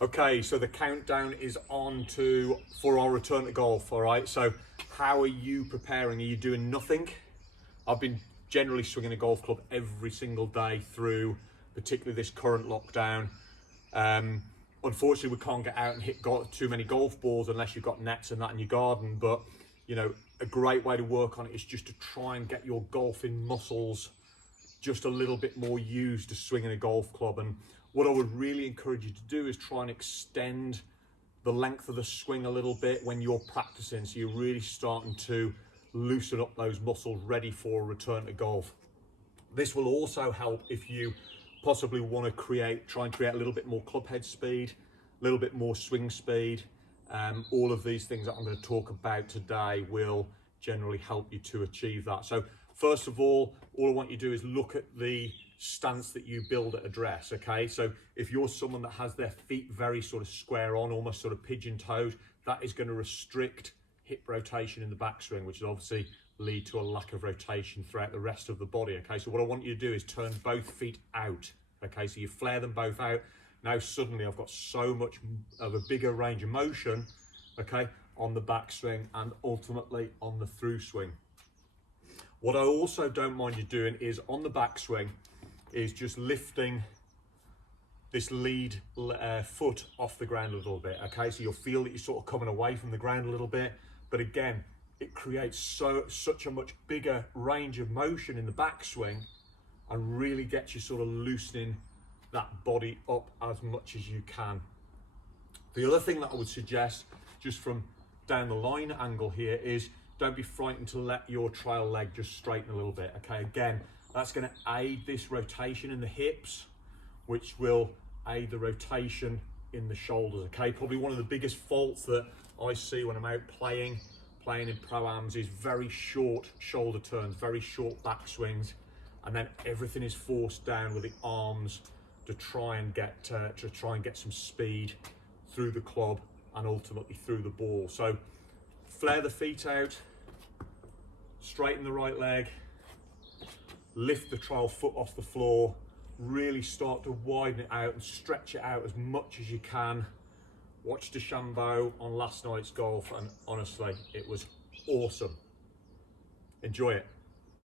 Okay, so the countdown is on for our return to golf. All right, so how are you preparing? Are you doing nothing? I've been generally swinging a golf club every single day through, particularly this current lockdown. Unfortunately, we can't get out and hit too many golf balls unless you've got nets and that in your garden. But you know, a great way to work on it is just to try and get your golfing muscles just a little bit more used to swinging a golf club. And what I would really encourage you to do is try and extend the length of the swing a little bit when you're practicing, so you're really starting to loosen up those muscles ready for a return to golf. This will also help if you possibly want to try and create a little bit more club head speed, a little bit more swing speed. All of these things that I'm going to talk about today will generally help you to achieve that. So first of all I want you to do is look at the stance that you build at address. Okay, so if you're someone that has their feet very sort of square on, almost sort of pigeon-toed, that is going to restrict hip rotation in the backswing, which will obviously lead to a lack of rotation throughout the rest of the body. Okay, so what I want you to do is turn both feet out. Okay, so you flare them both out. Now suddenly I've got so much of a bigger range of motion, okay, on the backswing and ultimately on the through swing. What I also don't mind you doing is on the backswing is just lifting this lead foot off the ground a little bit. Okay, so you'll feel that you're sort of coming away from the ground a little bit, but again, it creates such a much bigger range of motion in the backswing and really gets you sort of loosening that body up as much as you can. The other thing that I would suggest, just from down the line angle here, is don't be frightened to let your trail leg just straighten a little bit. Okay, again, that's going to aid this rotation in the hips, which will aid the rotation in the shoulders. Okay, probably one of the biggest faults that I see when I'm out playing in pro-ams is very short shoulder turns, very short back swings, and then everything is forced down with the arms to try and get some speed through the club and ultimately through the ball. So flare the feet out, straighten the right leg, lift the trail foot off the floor, really start to widen it out and stretch it out as much as you can. Watched DeChambeau on last night's golf and honestly, it was awesome. Enjoy it.